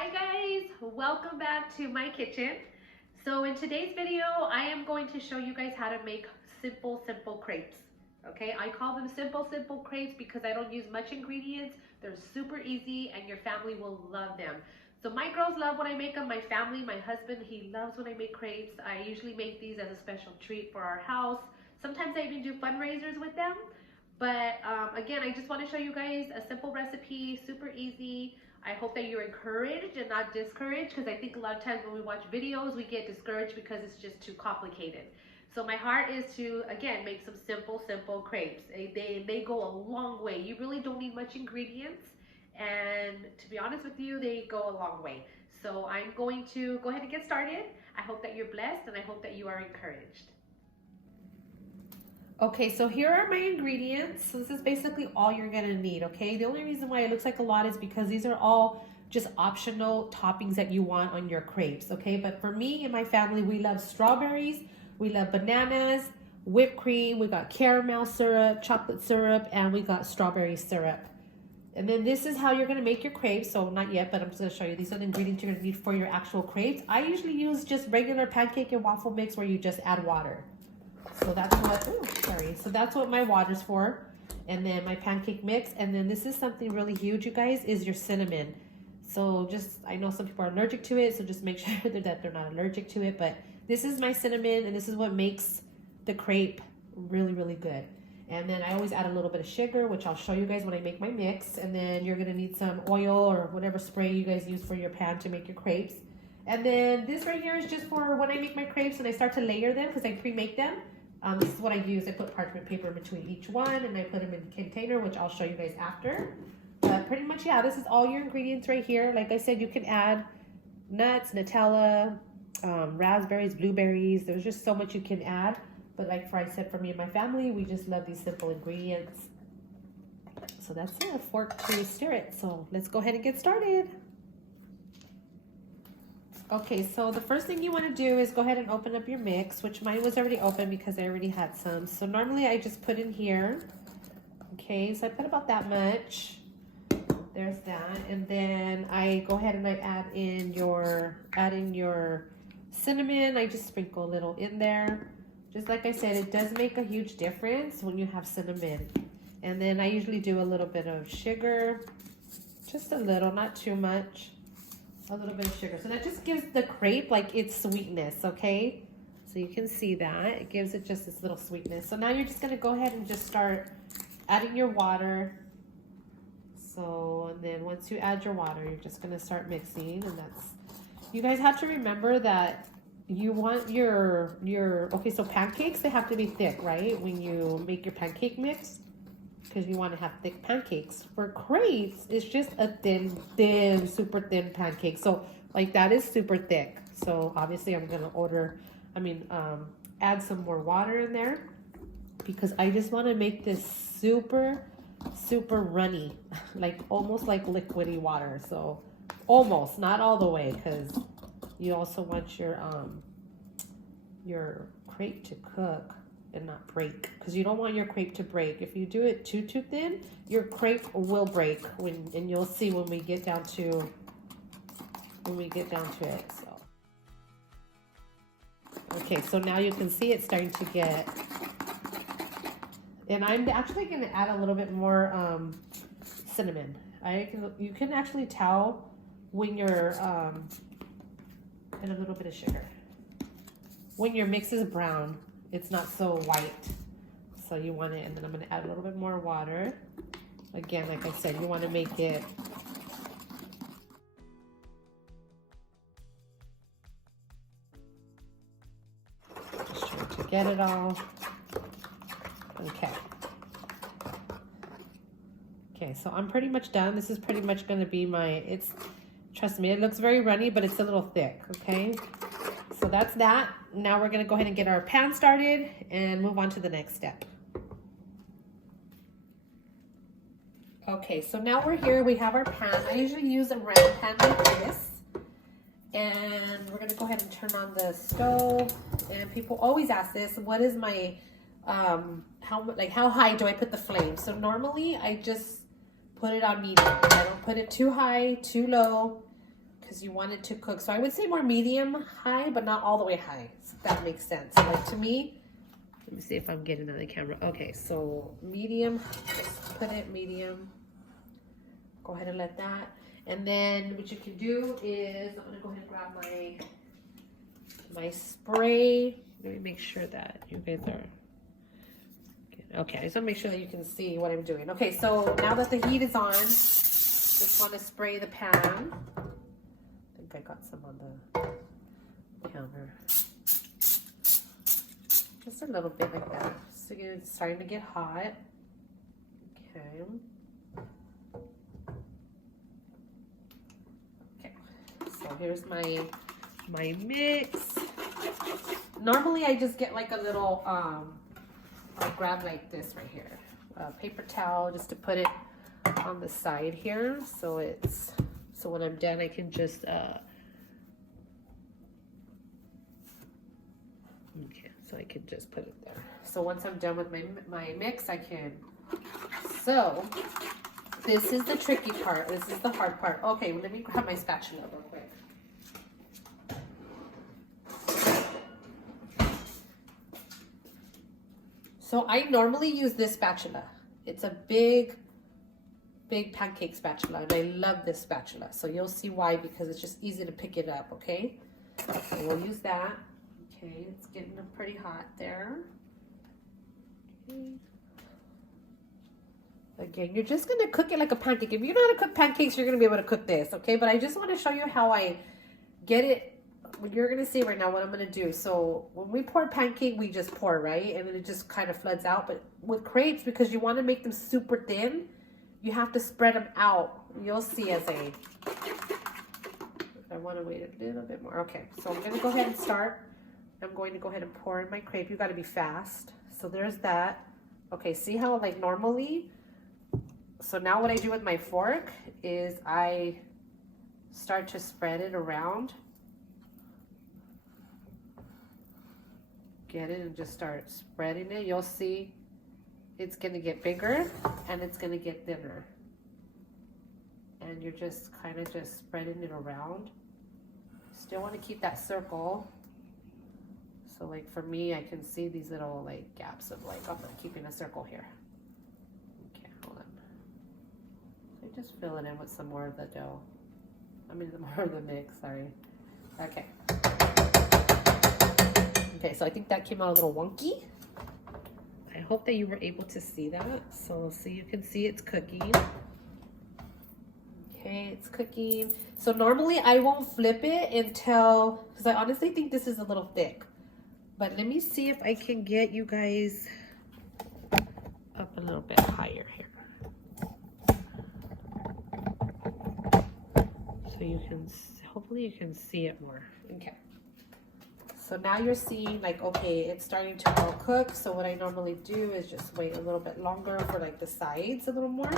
Hi guys, welcome back to my kitchen. So in today's video, I am going to show you guys how to make simple crepes. Okay, I call them simple crepes because I don't use much ingredients. They're super easy and your family will love them. So my girls love when I make them. My family, my husband, he loves when I make crepes. I usually make these as a special treat for our house. Sometimes I even do fundraisers with them. But again, I just want to show you guys a simple recipe, super easy. I hope that you're encouraged and not discouraged, because I think a lot of times when we watch videos, we get discouraged because it's just too complicated. So my heart is to, again, make some simple crepes. They go a long way. You really don't need much ingredients. And to be honest with you, they go a long way. So I'm going to go ahead and get started. I hope that you're blessed and I hope that you are encouraged. Okay, so here are my ingredients. So this is basically all you're gonna need, okay? The only reason why it looks like a lot is because these are all just optional toppings that you want on your crepes, okay? But for me and my family, we love strawberries, we love bananas, whipped cream, we got caramel syrup, chocolate syrup, and we got strawberry syrup. And then this is how you're gonna make your crepes. So not yet, but I'm just gonna show you. These are the ingredients you're gonna need for your actual crepes. I usually use just regular pancake and waffle mix where you just add water. So that's what, So that's what my water's for. And then my pancake mix. And then this is something really huge, you guys, is your cinnamon. So just, I know some people are allergic to it, so just make sure that they're not allergic to it. But this is my cinnamon, and this is what makes the crepe really good. And then I always add a little bit of sugar, which I'll show you guys when I make my mix. And then you're gonna need some oil or whatever spray you guys use for your pan to make your crepes. And then this right here is just for when I make my crepes and I start to layer them, because I pre-make them. This is what I use. I put parchment paper between each one and I put them in a container, which I'll show you guys after. But pretty much, yeah, this is all your ingredients right here. Like I said, you can add nuts, Nutella, raspberries, blueberries. There's just so much you can add. But like I said, for me and my family, we just love these simple ingredients. So that's it, a fork to stir it. So let's go ahead and get started. Okay, so the first thing you want to do is go ahead and open up your mix, which mine was already open because I already had some. So normally I just put in here. Okay, so I put about that much. There's that. And then I go ahead and I add in your cinnamon. I just sprinkle a little in there. Just like I said, it does make a huge difference when you have cinnamon. And then I usually do a little bit of sugar. Just a little, not too much. A little bit of sugar. So that just gives the crepe like its sweetness, okay? So you can see that. It gives it just this little sweetness. So now you're just gonna go ahead and just start adding your water. So, and then once you add your water, you're just gonna start mixing, and that's, you guys have to remember that you want your okay, so pancakes, they have to be thick, right? When you make your pancake mix, because you want to have thick pancakes. For crepes, it's just a thin, super thin pancake. So like that is super thick. So obviously I'm going to add some more water in there because I just want to make this super runny, like almost like liquidy water. So almost, not all the way, because you also want your crepe to cook and not break, because you don't want your crepe to break. If you do it too thin, your crepe will break, and you'll see when we get down to it. So okay, so now you can see it's starting to get, and I'm actually going to add a little bit more cinnamon. You can actually tell when you're and a little bit of sugar. When your mix is brown, it's not so white. So you want it, and then I'm going to add a little bit more water. Again, like I said, you want to make it just trying to get it all. Okay, so I'm pretty much done. This is pretty much going to be trust me, it looks very runny, but it's a little thick, okay? So that's that. Now we're going to go ahead and get our pan started and move on to the next step. Okay, so now we're here. We have our pan. I usually use a round pan like this. And we're going to go ahead and turn on the stove. And people always ask this, what is my, how high do I put the flame? So normally I just put it on medium. I don't put it too high, too low, because you want it to cook. So I would say more medium high, but not all the way high. So that makes sense. Like to me, let me see if I'm getting on the camera. Okay, so medium, just put it medium. Go ahead and let that. And then what you can do is, I'm gonna go ahead and grab my spray. Let me make sure that you guys are, okay, I just wanna make sure that you can see what I'm doing. Okay, so now that the heat is on, just wanna spray the pan. I think I got some on the counter. Just a little bit like that. So it's starting to get hot. Okay. So here's my mix. Normally I just get like a little, I'll grab like this right here, a paper towel just to put it on the side here. So when I'm done, I can just, okay, so I can just put it there. So once I'm done with my mix, I can, so this is the tricky part. This is the hard part. Okay, well, let me grab my spatula real quick. So I normally use this spatula. It's a big pancake spatula, and I love this spatula. So you'll see why, because it's just easy to pick it up, okay? So we'll use that. Okay, it's getting pretty hot there. Okay. Again, you're just gonna cook it like a pancake. If you know how to cook pancakes, you're gonna be able to cook this, okay? But I just wanna show you how I get it. Well, you're gonna see right now what I'm gonna do. So when we pour pancake, we just pour, right? And then it just kind of floods out. But with crepes, because you wanna make them super thin, you have to spread them out. You'll see as I wanna wait a little bit more. Okay, so I'm gonna go ahead and start. I'm going to go ahead and pour in my crepe. You gotta be fast. So there's that. Okay, see how like normally, so now what I do with my fork is I start to spread it around. Get it and just start spreading it. You'll see it's gonna get bigger and it's gonna get thinner. And you're just kind of just spreading it around. Still want to keep that circle. So like for me, I can see these little like gaps of like, I'm not keeping a circle here. Okay, hold on. So just fill it in with some more of the dough. I mean, more of the mix, sorry. Okay. Okay, so I think that came out a little wonky. I hope that you were able to see that. So you can see it's cooking. Okay, it's cooking. So normally I won't flip it until, because I honestly think this is a little thick. But let me see if I can get you guys up a little bit higher here. So you can, hopefully you can see it more. Okay. So now you're seeing like, okay, it's starting to all cook. So what I normally do is just wait a little bit longer for like the sides a little more.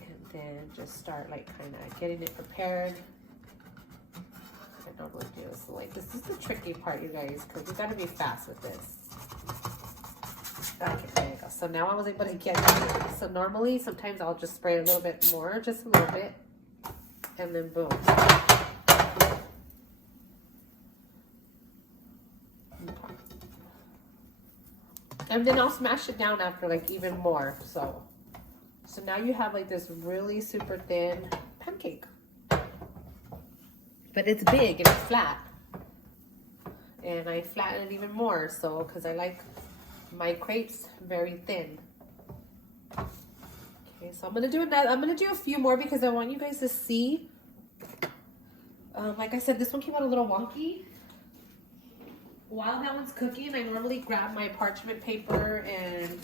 And then just start like kind of getting it prepared. I normally do. So like this is the tricky part, you guys, because you gotta be fast with this. Okay, there you go. So now I was able to get it. So normally sometimes I'll just spray a little bit more, just a little bit. And then boom. And then I'll smash it down after like even more. So now you have like this really super thin pancake. But it's big and it's flat. And I flatten it even more, so because I like my crepes very thin. Okay, so I'm gonna do a few more because I want you guys to see. Like I said, this one came out a little wonky. While that one's cooking, I normally grab my parchment paper and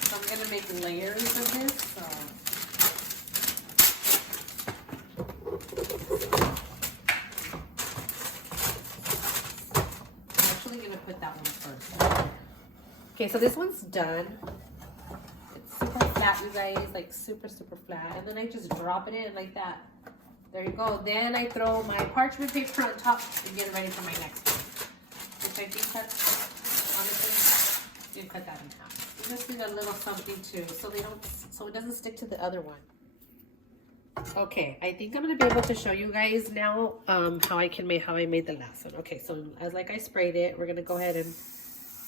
so I'm gonna make layers of this. So I'm actually gonna put that one first. Okay, so this one's done. It's super flat, you guys, like super flat, and then I just drop it in like that. There you go. Then I throw my parchment paper on top and get ready for my next one. Which I think that's honestly, can cut that in half. You just need a little something too, so it doesn't stick to the other one. Okay, I think I'm gonna be able to show you guys now how I made the last one. Okay, so like I sprayed it, we're gonna go ahead and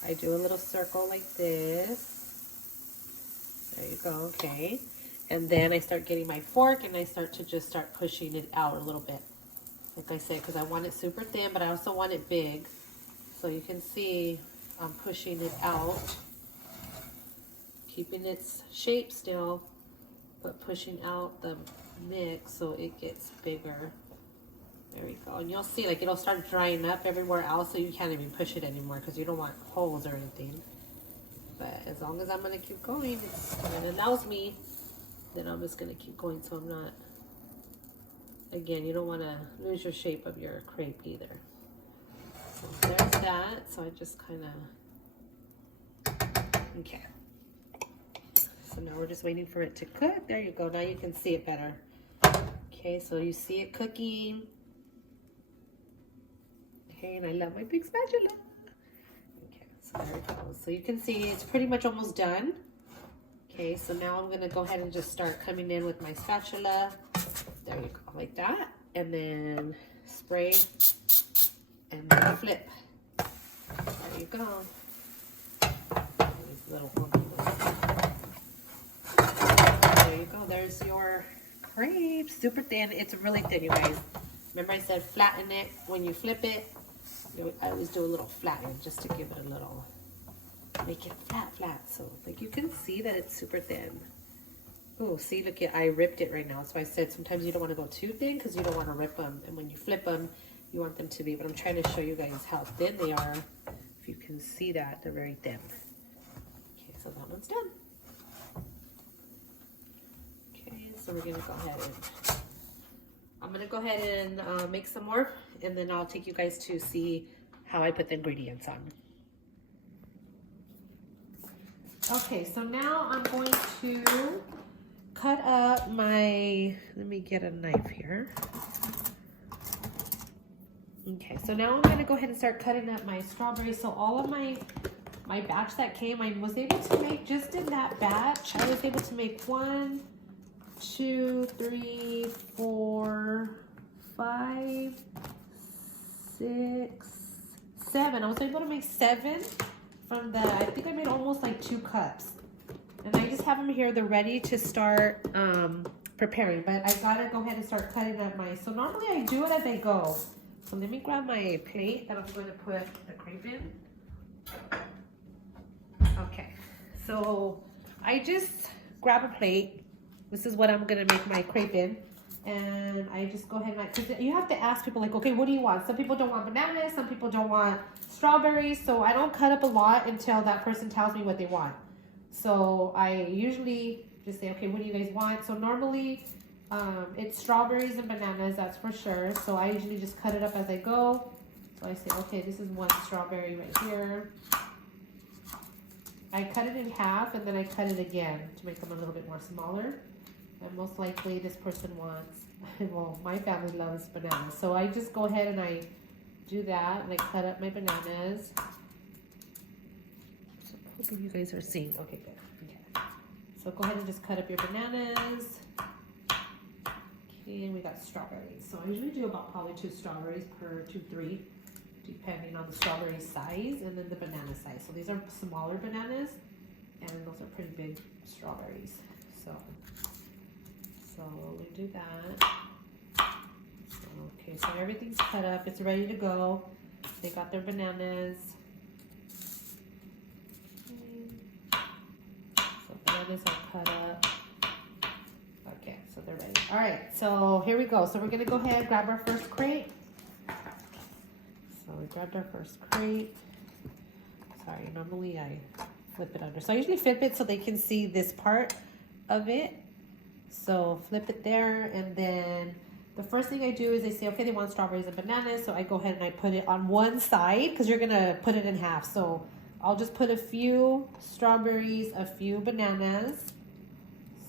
I do a little circle like this. There you go. Okay, and then I start getting my fork and I start pushing it out a little bit. Like I said, because I want it super thin, but I also want it big. So you can see I'm pushing it out, keeping its shape still, but pushing out the mix so it gets bigger. There we go. And you'll see, like, it'll start drying up everywhere else, so you can't even push it anymore because you don't want holes or anything. But as long as I'm going to keep going, it allows me, then I'm just going to keep going so I'm not, again, you don't want to lose your shape of your crepe either. So there's that. So I just kind of, okay. So now we're just waiting for it to cook. There you go. Now you can see it better. Okay, so you see it cooking. Okay, and I love my big spatula. Okay, so there it goes. So you can see it's pretty much almost done. Okay, so now I'm gonna go ahead and just start coming in with my spatula. There you go, like that. And then spray and then flip. There you go. These little there you go. There's your crepe. Super thin. It's really thin, you guys. Remember I said flatten it when you flip it. I always do a little flatten just to give it a little, make it flat. So like you can see that it's super thin. Oh, see, look, I ripped it right now. So I said sometimes you don't want to go too thin because you don't want to rip them. And when you flip them, you want them to be, but I'm trying to show you guys how thin they are. If you can see that, they're very thin. Okay, so that one's done. Okay, so we're gonna go ahead and, I'm gonna go ahead and make some more, and then I'll take you guys to see how I put the ingredients on. Okay, so now I'm going to cut up my, let me get a knife here. Okay, so now I'm gonna go ahead and start cutting up my strawberries. So all of my batch that came, I was able to make, just in that batch, I was able to make 1, 2, 3, 4, 5, 6, 7. I was able to make 7 from the, I think I made almost like 2 cups. And I just have them here, they're ready to start preparing. But I gotta go ahead and start cutting up my, so normally I do it as I go. So let me grab my plate that I'm going to put the crepe in. Okay, so I just grab a plate. This is what I'm going to make my crepe in. And I just go ahead and, because you have to ask people like, okay, what do you want? Some people don't want bananas, some people don't want strawberries. So I don't cut up a lot until that person tells me what they want. So I usually just say, okay, what do you guys want? So normally, it's strawberries and bananas, that's for sure. So I usually just cut it up as I go. So I say, okay, this is 1 strawberry right here. I cut it in half and then I cut it again to make them a little bit more smaller. And most likely this person wants, well, my family loves bananas. So I just go ahead and I do that and I cut up my bananas. So hopefully you guys are seeing. Okay, good. Okay. So go ahead and just cut up your bananas. And we got strawberries. So I usually do about probably 2 strawberries per 2, 3, depending on the strawberry size and then the banana size. So these are smaller bananas and those are pretty big strawberries. So we do that. Okay, so everything's cut up. It's ready to go. They got their bananas. So bananas are cut up. Okay, so they're ready. All right, so here we go. So we're gonna go ahead and grab our first crepe. So we grabbed our first crepe. Sorry, normally I flip it under. So I usually flip it so they can see this part of it. So flip it there, and then the first thing I do is they say, okay, they want strawberries and bananas. So I go ahead and I put it on one side because you're gonna put it in half. So I'll just put a few strawberries, a few bananas.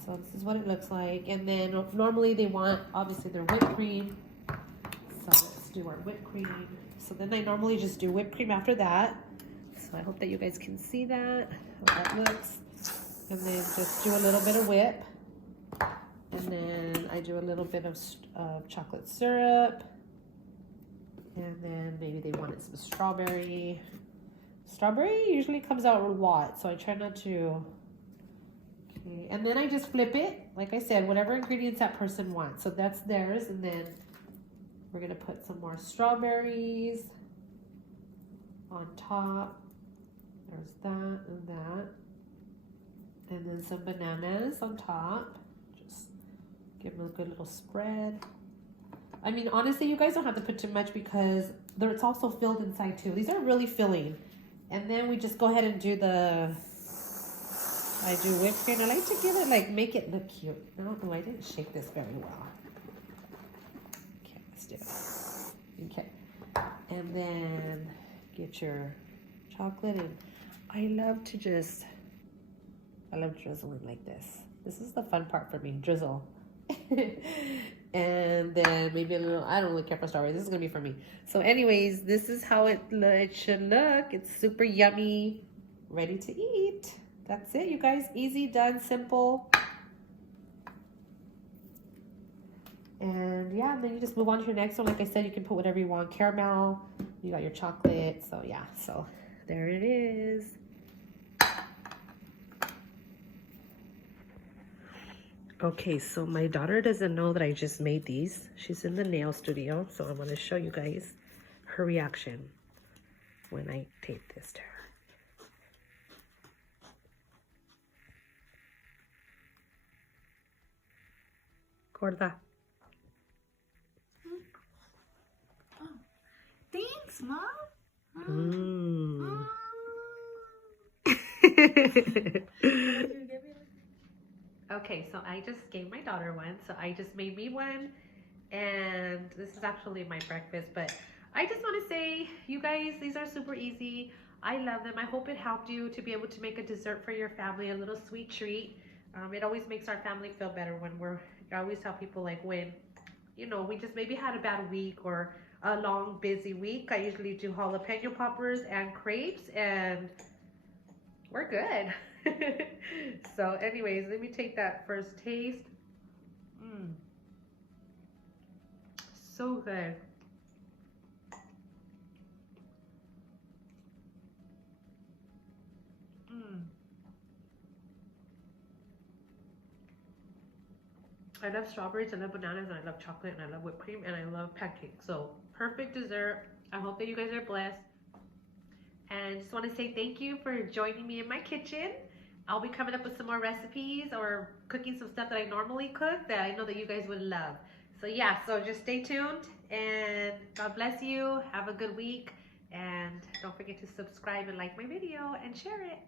So this is what it looks like. And then normally they want, obviously, their whipped cream. So let's do our whipped cream. So then I normally just do whipped cream after that. So I hope that you guys can see that, how that looks. And then just do a little bit of whip. And then I do a little bit of chocolate syrup. And then maybe they wanted some strawberry. Strawberry usually comes out a lot, so I try not to. Okay, and then I just flip it. Like I said, whatever ingredients that person wants. So that's theirs. And then we're gonna put some more strawberries on top. There's that and that. And then some bananas on top. Just give them a good little spread. I mean, honestly, you guys don't have to put too much because it's also filled inside too. These are really filling. And then we just go ahead and do I do whipped cream. I like to give it, like, make it look cute. No, I didn't shake this very well. Okay, let's do it. Okay. And then get your chocolate. And I love drizzling like this. This is the fun part for me, drizzle. And then maybe a little, I don't really care for strawberries. This is gonna be for me. So anyways, this is how it should look. It's super yummy, ready to eat. That's it, you guys. Easy, done, simple. And yeah, then you just move on to your next one. Like I said, you can put whatever you want. Caramel, you got your chocolate. So yeah, so there it is. Okay, so my daughter doesn't know that I just made these. She's in the nail studio, so I'm going to show you guys her reaction when I tape this to her. Gorda. Oh, thanks, Mom. Okay, so I just gave my daughter one. So I just made me one. And this is actually my breakfast. But I just want to say, you guys, these are super easy. I love them. I hope it helped you to be able to make a dessert for your family, a little sweet treat. It always makes our family feel better when I always tell people, like, when, you know, we just maybe had a bad week or a long, busy week. I usually do jalapeno poppers and crepes, and we're good. So anyways, let me take that first taste. So good. I love strawberries, I love bananas, and I love chocolate, and I love whipped cream, and I love pancakes. So perfect dessert. I hope that you guys are blessed. And just want to say thank you for joining me in my kitchen. I'll be coming up with some more recipes or cooking some stuff that I normally cook that I know that you guys would love. So yeah, so just stay tuned, and God bless you. Have a good week, and don't forget to subscribe and like my video and share it.